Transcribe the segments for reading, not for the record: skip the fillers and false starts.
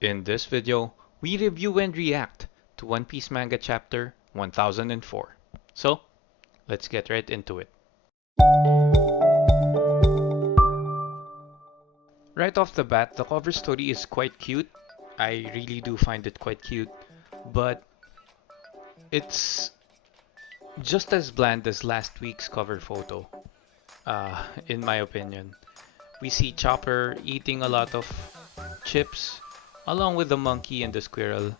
In this video, we review and react to One Piece Manga Chapter 1004. So, let's get right into it. Right off the bat, the cover story is quite cute. I really do find it quite cute, but it's just as bland as last week's cover photo, in my opinion. We see Chopper eating a lot of chips, along with the monkey and the squirrel,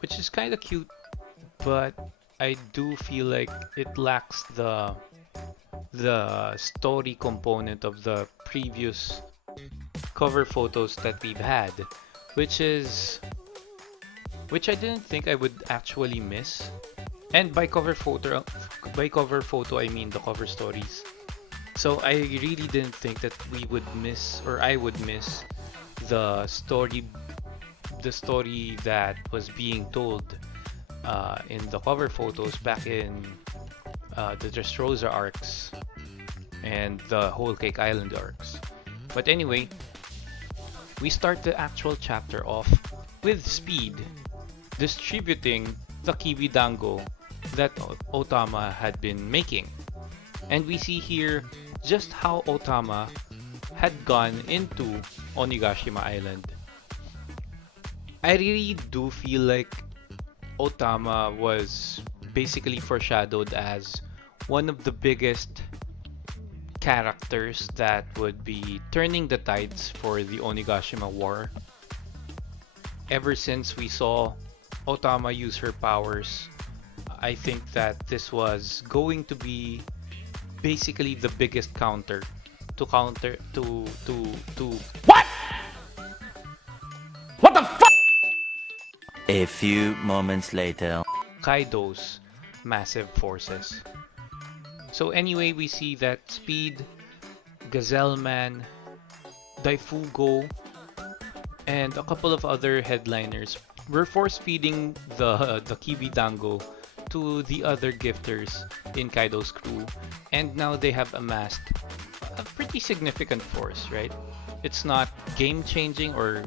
which is kind of cute, but I do feel like it lacks the story component of the previous cover photos that we've had, which is which I didn't think I would actually miss. And by cover photo I mean the cover stories. So I really didn't think that we would miss or I would miss the story that was being told in the cover photos back in the Dressrosa arcs and the Whole Cake Island arcs. But anyway, we start the actual chapter off with Speed distributing the kiwi dango that Otama had been making. And we see here just how Otama had gone into Onigashima Island. I really do feel like Otama was basically foreshadowed as one of the biggest characters that would be turning the tides for the Onigashima War. Ever since we saw Otama use her powers, I think that this was going to be basically the biggest counter to counter to What? What the fuck? A few moments later. Kaido's massive forces. So anyway, we see that Speed, Gazelle Man, Daifugo, and a couple of other headliners were force feeding the Kiwi Dango to the other gifters in Kaido's crew, and now they have amassed a pretty significant force, right? It's not game changing or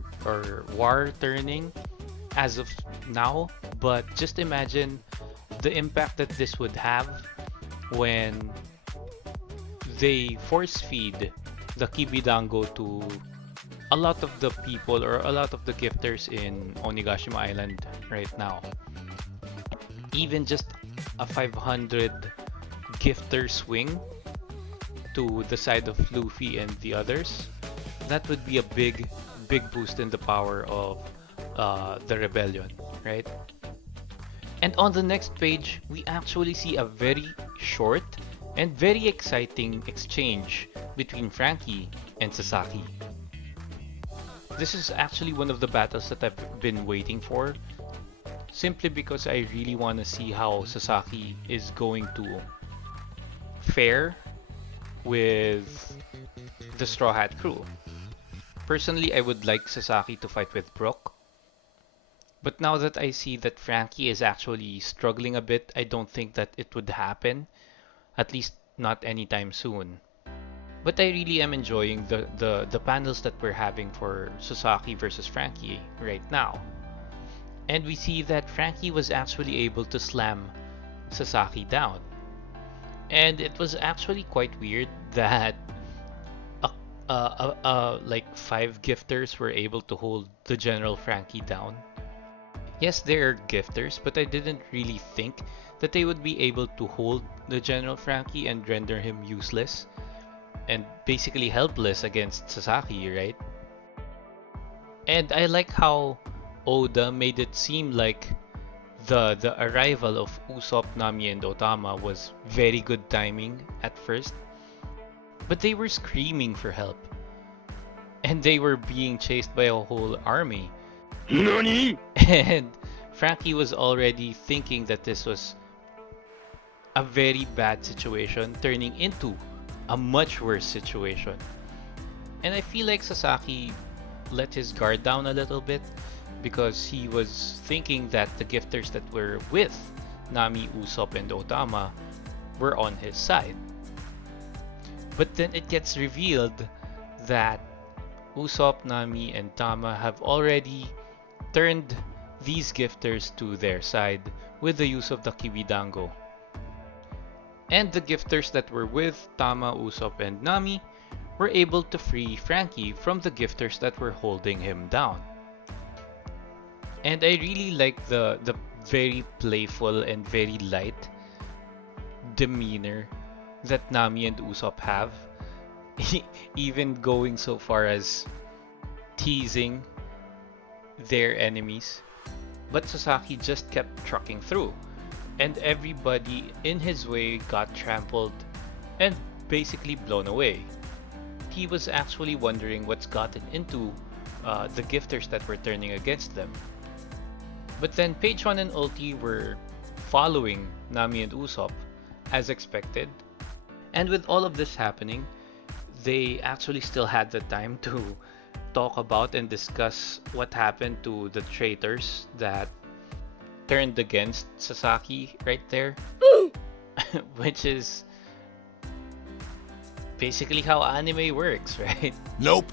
war turning as of now, but just imagine the impact that this would have when they force feed the Kibidango to a lot of the people or a lot of the gifters in Onigashima Island right now. Even just a 500 gifter swing to the side of Luffy and the others, that would be a big boost in the power of the rebellion, right? And on the next page, we actually see a very short and very exciting exchange between Frankie and Sasaki. This is actually one of the battles that I've been waiting for, simply because I really want to see how Sasaki is going to fare with the Straw Hat crew. Personally, I would like Sasaki to fight with Brook, but now that I see that Frankie is actually struggling a bit, I don't think that it would happen, at least not anytime soon. But I really am enjoying the panels that we're having for Sasaki versus Frankie right now. And we see that Frankie was actually able to slam Sasaki down. And it was actually quite weird that like 5 gifters were able to hold the General Frankie down. Yes, they're gifters, but I didn't really think that they would be able to hold the General Frankie and render him useless and basically helpless against Sasaki, right? And I like how Oda made it seem like the arrival of Usopp, Nami, and Otama was very good timing at first, but they were screaming for help, and they were being chased by a whole army. NANI? And Frankie was already thinking that this was a very bad situation turning into a much worse situation. And I feel like Sasaki let his guard down a little bit because he was thinking that the gifters that were with Nami, Usopp, and Otama were on his side. But then it gets revealed that Usopp, Nami, and Tama have already turned these gifters to their side with the use of the Kibidango. And the gifters that were with Tama, Usopp, and Nami were able to free Frankie from the gifters that were holding him down. And I really like the very playful and very light demeanor that Nami and Usopp have, even going so far as teasing their enemies. But Sasaki just kept trucking through, and everybody in his way got trampled and basically blown away. He was actually wondering what's gotten into the gifters that were turning against them. But then Page-1 and Ulti were following Nami and Usopp as expected. And with all of this happening, they actually still had the time to talk about and discuss what happened to the traitors that turned against Sasaki right there. Which is basically how anime works, right? Nope.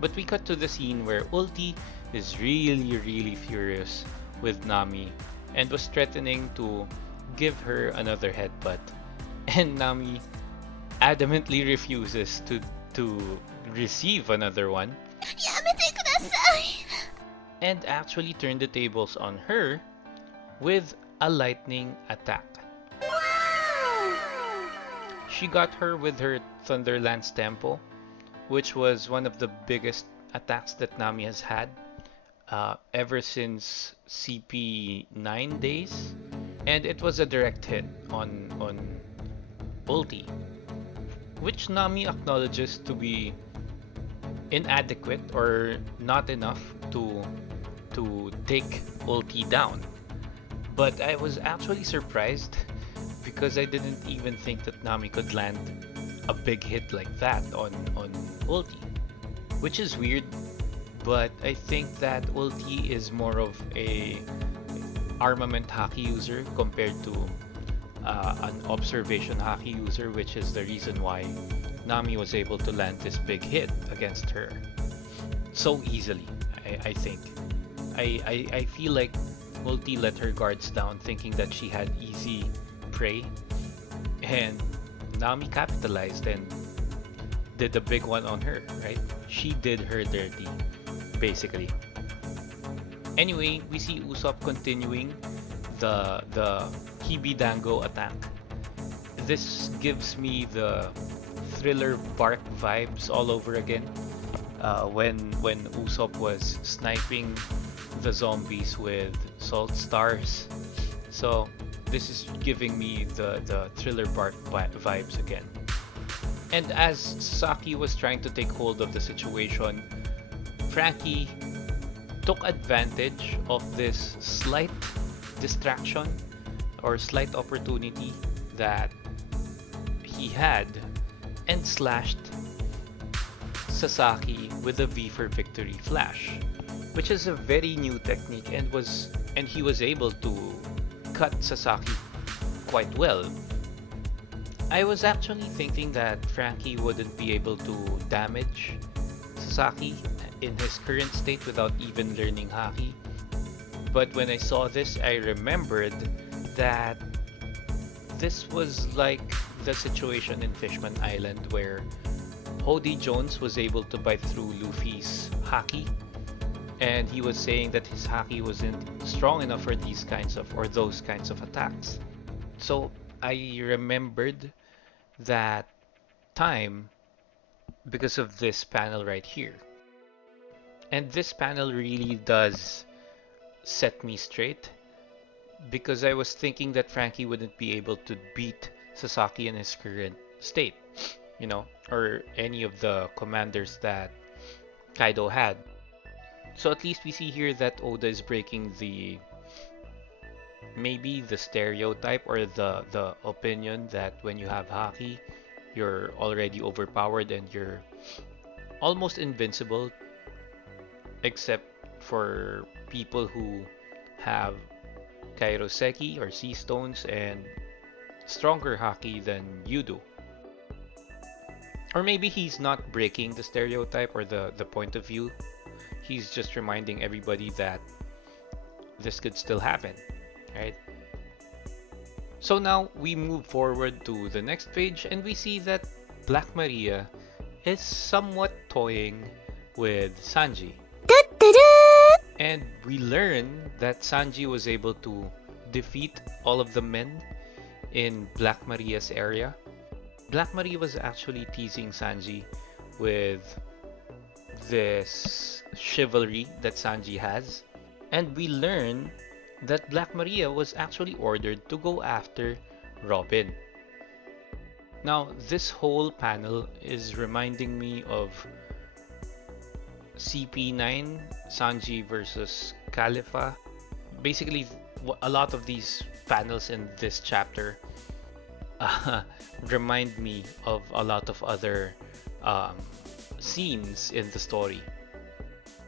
But we cut to the scene where Ulti is really furious with Nami and was threatening to give her another headbutt. And Nami adamantly refuses to receive another one and actually turned the tables on her with a lightning attack. She got her with her Thunderlance Tempo, which was one of the biggest attacks that Nami has had ever since CP9 days, and it was a direct hit on Ulti, which Nami acknowledges to be inadequate or not enough to take Ulti down. But I was actually surprised because I didn't even think that Nami could land a big hit like that on Ulti, which is weird. But I think that Ulti is more of a armament haki user compared to an observation haki user, which is the reason why Nami was able to land this big hit against her so easily. I think I feel like Ulti let her guards down, thinking that she had easy prey, and Nami capitalized and did a big one on her, right? She did her dirty, basically. Anyway, we see Usopp continuing the Kibidango attack. This gives me the Thriller Bark vibes all over again. When Usopp was sniping the zombies with salt stars. So this is giving me the Thriller Bark vibes again. And as Sasaki was trying to take hold of the situation, Frankie took advantage of this slight distraction or slight opportunity that he had and slashed Sasaki with a V for Victory Flash, which is a very new technique and he was able to cut Sasaki quite well. I was actually thinking that Frankie wouldn't be able to damage Sasaki in his current state without even learning Haki. But when I saw this, I remembered that this was like the situation in Fishman Island where Hody Jones was able to bite through Luffy's Haki, and he was saying that his Haki wasn't strong enough for these kinds of or those kinds of attacks. So I remembered that time because of this panel right here. And this panel really does set me straight because I was thinking that Frankie wouldn't be able to beat Sasaki in his current state, or any of the commanders that Kaido had. So at least we see here that Oda is breaking maybe the stereotype or the opinion that when you have Haki, you're already overpowered and you're almost invincible, except for people who have Kairoseki or Sea Stones and stronger Haki than you do. Or maybe he's not breaking the stereotype or the point of view. He's just reminding everybody that this could still happen, right? So now we move forward to the next page and we see that Black Maria is somewhat toying with Sanji. And we learn that Sanji was able to defeat all of the men in Black Maria's area. Black Maria was actually teasing Sanji with this chivalry that Sanji has. And we learn that Black Maria was actually ordered to go after Robin. Now, this whole panel is reminding me of CP9, Sanji versus Khalifa. Basically, a lot of these panels in this chapter remind me of a lot of other scenes in the story.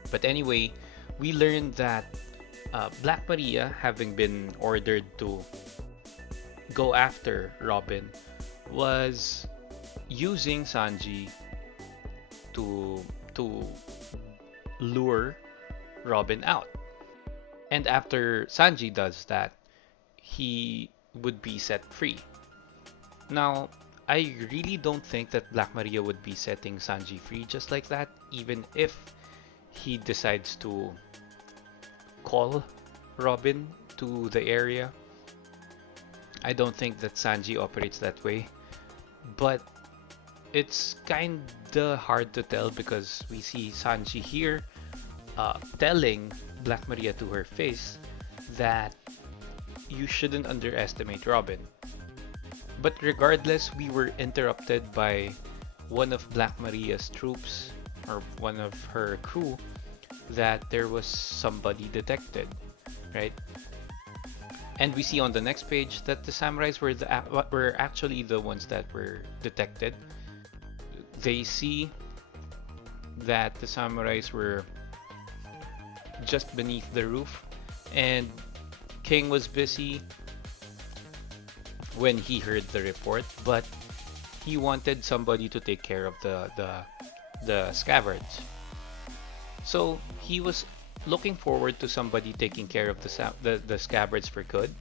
But anyway, we learned that Black Maria, having been ordered to go after Robin, was using Sanji to lure Robin out. And after Sanji does that, he would be set free. Now, I really don't think that Black Maria would be setting Sanji free just like that, even if he decides to call Robin to the area. I don't think that Sanji operates that way, but it's kinda hard to tell because we see Sanji here telling Black Maria to her face that you shouldn't underestimate Robin. But regardless, we were interrupted by one of Black Maria's troops or one of her crew that there was somebody detected, right? And we see on the next page that the samurais were actually the ones that were detected. They see that the samurais were just beneath the roof, and King was busy when he heard the report, but he wanted somebody to take care of the scabbards. So he was looking forward to somebody taking care of the scabbards for good,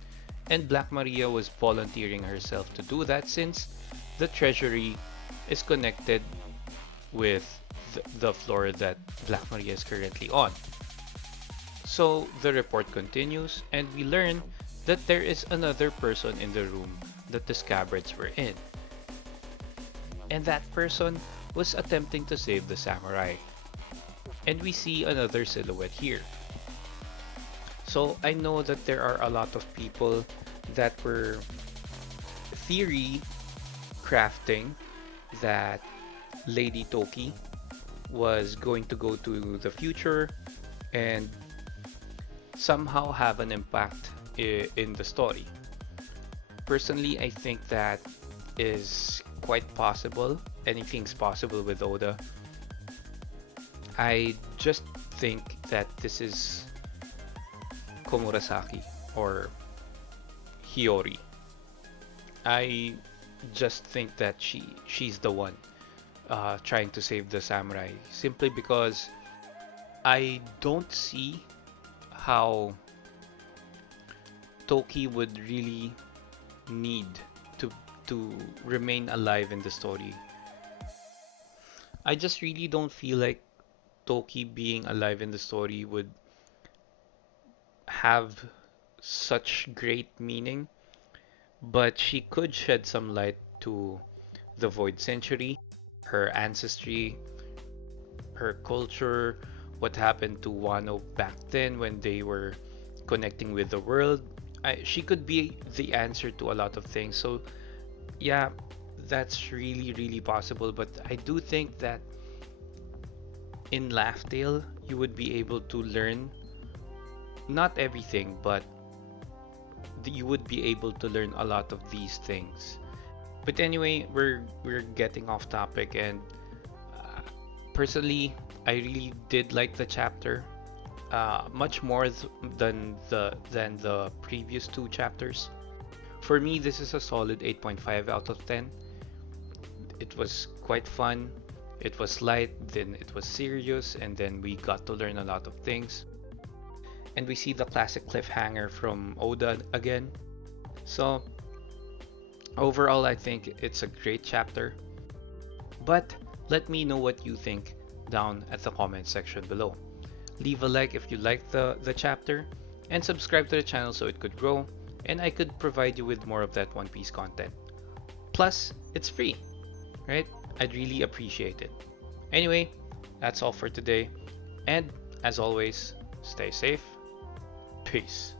and Black Maria was volunteering herself to do that since the treasury is connected with the floor that Black Maria is currently on. So the report continues, and we learn that there is another person in the room that the scabbards were in. And that person was attempting to save the samurai. And we see another silhouette here. So I know that there are a lot of people that were theory crafting that Lady Toki was going to go to the future and somehow have an impact in the story. Personally, I think that is quite possible. Anything's possible with Oda. I just think that this is Komurasaki or Hiyori. I just think that she's the one trying to save the samurai, simply because I don't see how Toki would really need to remain alive in the story. I just really don't feel like Toki being alive in the story would have such great meaning, but she could shed some light to the Void Century, her ancestry, her culture, what happened to Wano back then when they were connecting with the world. She could be the answer to a lot of things. So yeah, that's really possible, but I do think that in Laugh Tale you would be able to learn not everything, but you would be able to learn a lot of these things. But anyway, we're getting off topic, and personally I really did like the chapter much more than the previous two chapters. For me, this is a solid 8.5 out of 10. It was quite fun. It was light, then it was serious, and then we got to learn a lot of things. And we see the classic cliffhanger from Oda again. So, overall, I think it's a great chapter. But let me know what you think down at the comment section below. Leave a like if you liked the chapter, and subscribe to the channel so it could grow, and I could provide you with more of that One Piece content. Plus, it's free, right? I'd really appreciate it. Anyway, that's all for today, and as always, stay safe. Peace.